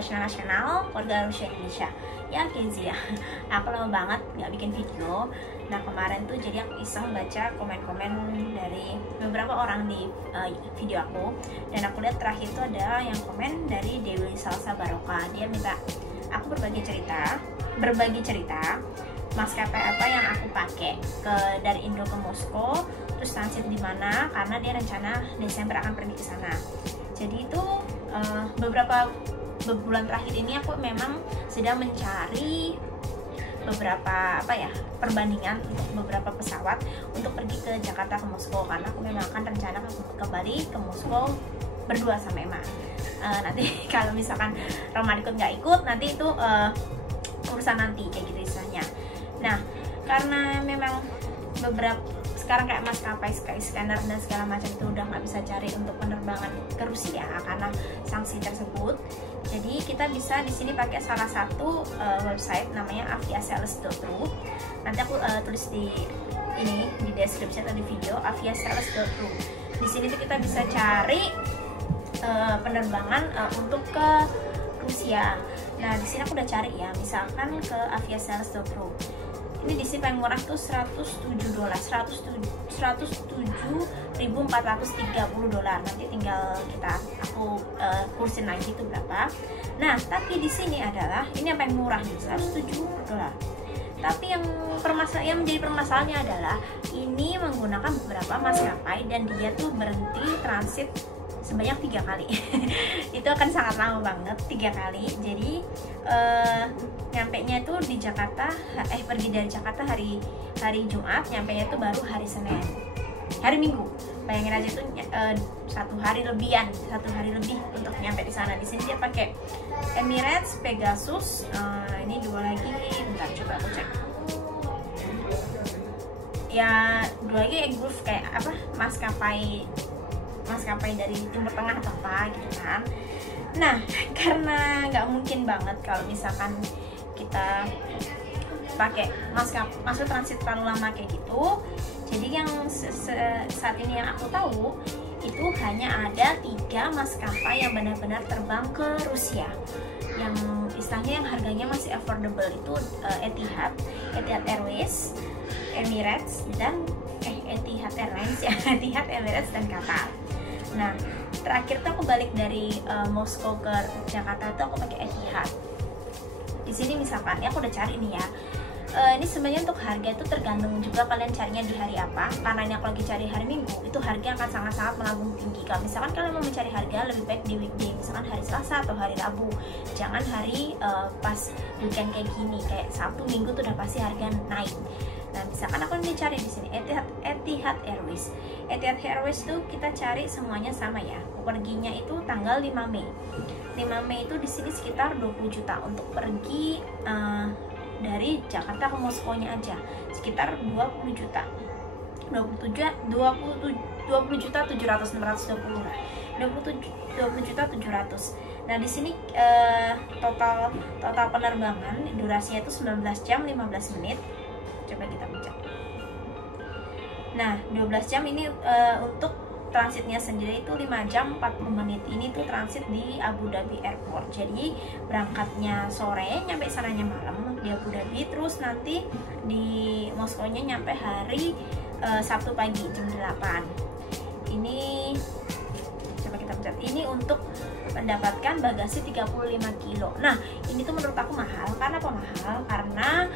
nasional warga Rusia Indonesia. Ya Kezia, aku lama banget nggak bikin video. Nah kemarin tuh jadi aku iseng baca komen-komen dari beberapa orang di video aku, dan aku lihat terakhir tuh ada yang komen dari Dewi Salsa Baroka. Dia minta aku berbagi cerita maskapai apa yang aku pakai dari Indo ke Moskow, terus transit di mana, karena dia rencana Desember akan pergi ke sana. Jadi itu beberapa bulan terakhir ini aku memang sedang mencari beberapa perbandingan untuk beberapa pesawat untuk pergi ke Jakarta ke Moskow, karena aku memang akan rencana kembali ke Moskow berdua sama Emma. Nanti kalau misalkan Roman nggak ikut, nanti itu urusan nanti kayak gitu istilahnya. Nah karena memang beberapa sekarang kayak maskapai Skyscanner dan segala macam itu udah nggak bisa cari untuk penerbangan ke Rusia karena sanksi tersebut. Jadi kita bisa di sini pakai salah satu website namanya aviasales.ru. Nanti aku tulis di deskripsi atau di video, aviasales.ru. Di sini tuh kita bisa cari penerbangan untuk ke Rusia. Nah di sini aku udah cari ya, misalkan ke aviasales.ru. Ini di sini paling murah tuh $107, $107.430. Nanti tinggal aku kursin lagi itu berapa. Nah tapi di sini adalah ini yang paling murah nih, $107. Tapi yang menjadi permasalahannya adalah ini menggunakan beberapa maskapai dan dia tuh berhenti transit sebanyak 3 kali. Itu akan sangat lama banget, 3 kali. Jadi nyampe nya itu di Jakarta, pergi dari Jakarta hari Jumat, nyampe nya itu baru hari Senin, hari Minggu. Bayangin aja itu 1 hari lebih untuk nyampe di sana. Di sini dia pakai Emirates, Pegasus, ini 2 lagi, bentar coba aku cek. Ya 2 lagi Gulf, kayak apa, maskapai dari Timur Tengah atau apa gitu kan. Nah karena nggak mungkin banget kalau misalkan kita pakai maksud transit terlalu lama kayak gitu. Jadi yang saat ini yang aku tahu itu hanya ada 3 maskapai yang benar-benar terbang ke Rusia, yang istilahnya yang harganya masih affordable, itu Etihad Airways, Emirates, dan Etihad Airlines ya, Etihad, Emirates, dan Qatar. Nah terakhir tuh aku balik dari Moskow ke Jakarta tuh aku pakai Etihad. Di sini misalkan ya aku udah cari nih ya. Ini sebenarnya untuk harga itu tergantung juga kalian carinya di hari apa. Karena ini aku lagi cari hari Minggu, itu harga akan sangat-sangat melambung tinggi. Kalau misalkan kalian mau mencari harga, lebih baik di weekday, misalkan hari Selasa atau hari Rabu. Jangan hari pas weekend kayak gini, kayak Sabtu Minggu tuh udah pasti harga naik. Nah misalkan aku ini cari di sini Etihad Airways. Etihad Airways tuh kita cari semuanya sama ya. Perginya itu tanggal 5 Mei. 5 Mei itu di sini sekitar 20 juta untuk pergi dari Jakarta ke Moskow-nya aja. Sekitar 20 juta. 20 juta 700 620. 20 juta 700. Nah, di sini total penerbangan durasinya itu 19 jam 15 menit. Coba kita baca. Nah 12 jam ini untuk transitnya sendiri itu 5 jam 40 menit. Ini tuh transit di Abu Dhabi Airport. Jadi berangkatnya sore, nyampe sananya malam di Abu Dhabi, terus nanti di Moskow-nya nyampe hari Sabtu pagi jam 8. Ini coba kita pencet. Ini untuk mendapatkan bagasi 35 kilo. Nah ini tuh menurut aku mahal. Karena apa mahal? Karena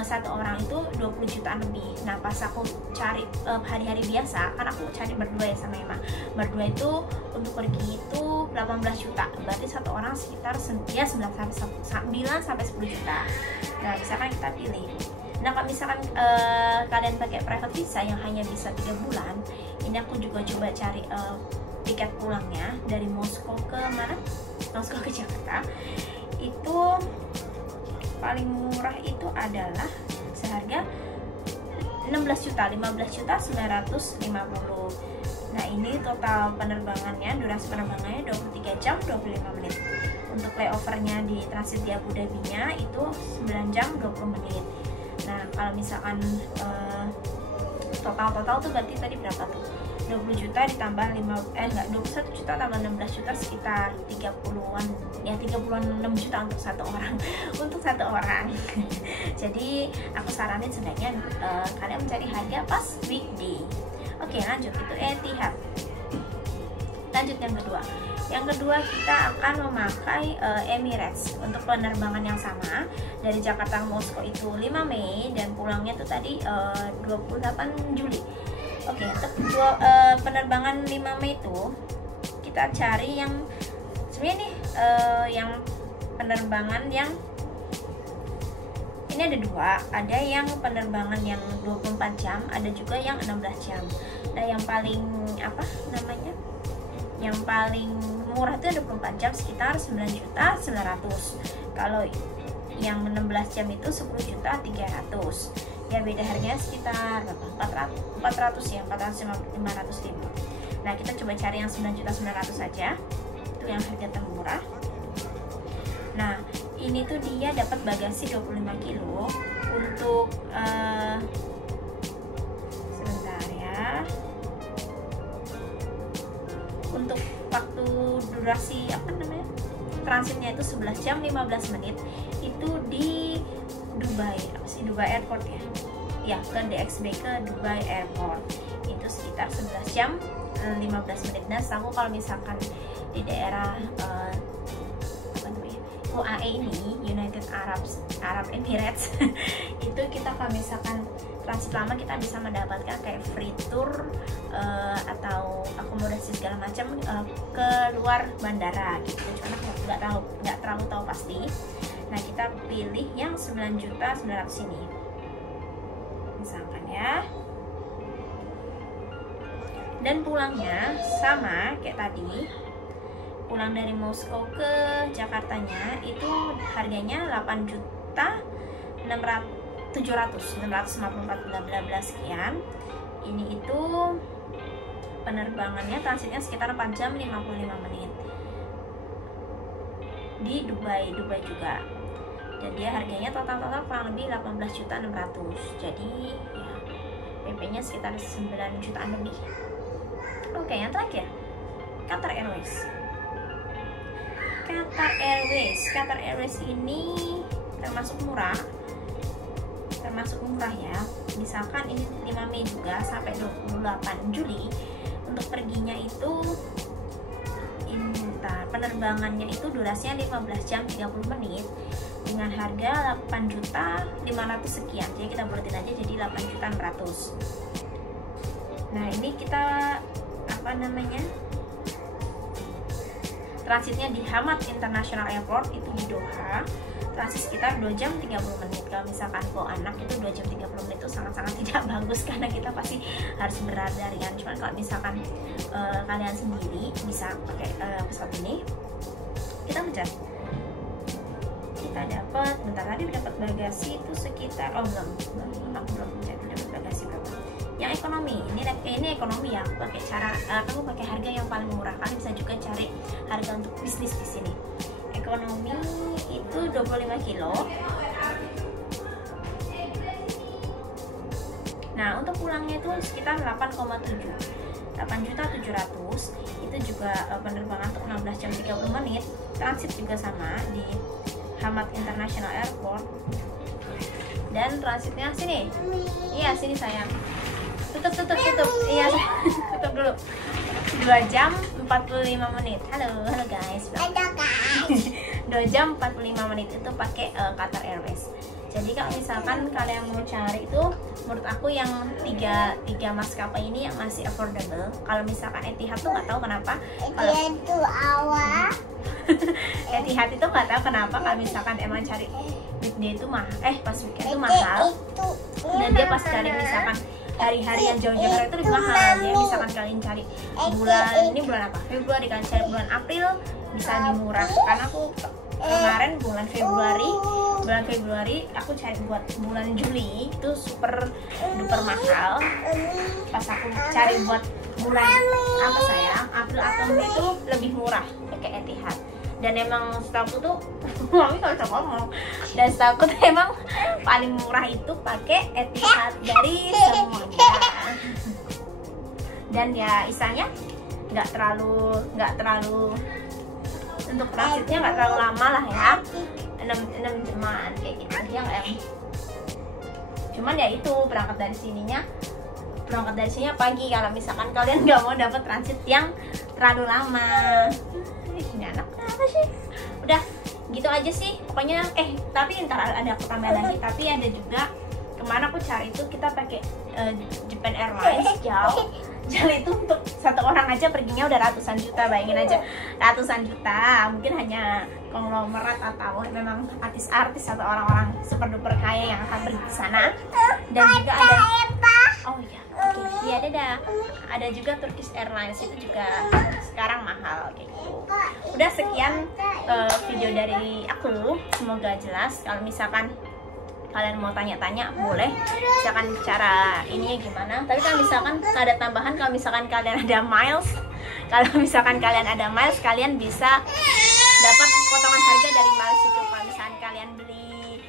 satu orang itu 20 jutaan lebih. Nah pas aku cari hari-hari biasa, karena aku cari berdua ya sama Emma, berdua itu untuk pergi itu 18 juta. Berarti satu orang sekitar 9 sampai 10 juta. Nah misalkan kita pilih. Nah kalau misalkan kalian pakai private visa yang hanya bisa 3 bulan, ini aku juga coba cari tiket pulangnya dari Moskow ke mana? Moskow ke Jakarta. Itu paling murah itu adalah seharga 15 juta, 15 juta 950. Nah ini total penerbangannya, durasi penerbangannya 23 jam 25 menit. Untuk layovernya di transit di Abu Dhabi-nya itu 9 jam 20 menit. Nah kalau misalkan total tuh berarti tadi berapa tuh? 20 juta ditambah 21 juta tambah 16 juta sekitar 30-an ya, 36 juta untuk satu orang untuk satu orang. Jadi aku saranin sebaiknya kalian mencari harga pas weekday. Oke, lanjut, itu Etihad. Lanjut yang kedua kita akan memakai Emirates untuk penerbangan yang sama dari Jakarta ke Moskow itu 5 Mei dan pulangnya tuh tadi 28 Juli. Oke, untuk penerbangan 5 Mei itu kita cari yang sebenarnya nih yang penerbangan yang ini ada dua, ada yang penerbangan yang 24 jam, ada juga yang 16 jam. Nah, yang paling yang paling murah itu 24 jam sekitar 9.900.000. Kalau yang 16 jam itu 10.300.000. Ya beda harganya sekitar 400 ya, 500.000. Nah, kita coba cari yang 9.900.000 saja. Itu yang harga termurah. Nah, ini tuh dia dapat bagasi 25 kilo untuk sebentar ya. Untuk waktu durasi transitnya itu 11 jam 15 menit itu di Dubai, Dubai Airport ya, ke DXB ke Dubai Airport itu sekitar 11 jam 15 menit. Dan aku kalau misalkan di daerah UAE ini, United Arab Emirates itu kita kalau misalkan transit lama kita bisa mendapatkan kayak free tour atau akomodasi segala macam ke luar bandara gitu. Cuma aku nggak terlalu tahu pasti. Nah, kita pilih yang 9.900.000 ini misalkan ya. Dan pulangnya sama kayak tadi, pulang dari Moskow ke Jakartanya itu harganya 8.700.654 bla bla bla sekian. Ini itu penerbangannya transitnya sekitar 4 jam 55 menit di Dubai juga. Dan dia harganya total kurang lebih 18.600.000. Jadi ya PP-nya sekitar 9 jutaan lebih. Oke, yang terakhir Qatar Airways. Qatar Airways ini termasuk murah ya. Misalkan ini 5 Mei juga sampai 28 Juli. Untuk perginya itu penerbangannya itu durasinya 15 jam 30 menit dengan harga 8.500.000 sekian. Jadi kita buletin aja jadi 8.600.000. Nah, ini kita transitnya di Hamad International Airport itu di Doha. Transit sekitar 2 jam 30 menit. Kalau misalkan bawa anak itu 2 jam 30 menit itu sangat-sangat tidak bagus karena kita pasti harus berlarian. Cuman kalau misalkan kalian sendiri bisa pakai pesawat ini, kita mencari. Kita dapat, bentar tadi dapat bagasi itu sekitar belum mencari dapat bagasi berapa. Yang ekonomi, ini ekonomi ya. Kamu pakai harga yang paling murah. Kalian bisa juga cari harga untuk bisnis di sini. Ekonomi itu 25 kilo. Nah, untuk pulangnya itu sekitar 8.700.000. Itu juga penerbangan untuk 16 jam 30 menit. Transit juga sama di Hamad International Airport. Dan transitnya sini. Iya, sini sayang. Tutup. Iya, tutup dulu. 2 jam 45 menit. Halo guys. 2 jam 45 menit itu pakai Qatar Airways. Jadi kalau misalkan kalian mau cari itu, menurut aku yang tiga maskapai ini yang masih affordable. Kalau misalkan Etihad tuh nggak tahu kenapa. Kalau Etihad itu nggak tahu kenapa kalau misalkan emang cari weekday itu pas weekend itu mahal. Dan dia pas cari misalkan hari-hari yang jauh-jauh itu lebih mahal ya. Misalkan kalian cari bulan apa? Februari, kalian cari bulan April bisa lebih murah. Karena aku kemarin bulan Februari aku cari buat bulan Juli itu super duper mahal. Pas aku cari buat bulan April atau Mei itu lebih murah pakai Etihad. Dan emang setahu tuh mami kalau bisa ngomong, dan setahu tuh emang paling murah itu pakai Etihad dari semuanya. dan ya istilahnya nggak terlalu untuk transitnya nggak terlalu lama lah ya, 6 jaman kayak gitu ya nggak ya. Cuman ya itu berangkat dari sininya pagi kalau misalkan kalian nggak mau dapat transit yang terlalu lama. Ini anak kenapa sih? Udah gitu aja sih pokoknya. Tapi ntar ada aku tambah lagi. Tapi ada juga kemana aku cari itu kita pakai Japan Airlines jauh itu untuk satu orang aja perginya udah ratusan juta. Bayangin aja ratusan juta, mungkin hanya konglomerat atau memang artis-artis atau orang-orang super duper kaya yang akan pergi ke sana. Dan juga ada iya ada juga Turkish Airlines, itu juga sekarang mahal kayak gitu. Udah sekian video dari aku, semoga jelas. Kalau misalkan kalian mau tanya-tanya boleh, misalkan cara ininya gimana. Tapi kalau misalkan ada tambahan, kalau misalkan kalian ada miles, kalian bisa dapat potongan harga dari miles itu. Kalau misalkan kalian beli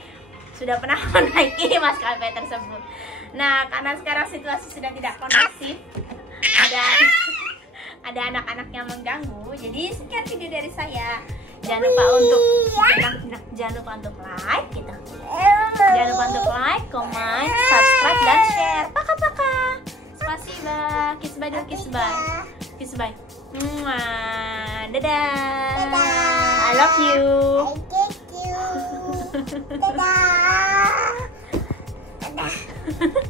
sudah pernah menaiki maskapai tersebut. Nah, karena sekarang situasi sudah tidak kondusif, ada anak-anak yang mengganggu, jadi sekian video dari saya. Jangan lupa untuk like gitu. Jangan lupa untuk like, comment, subscribe, dan share. Paka-paka. Spasiba. Kiss bye dulu, kiss bye. Kiss bye. Dadah. I love you. Dadah.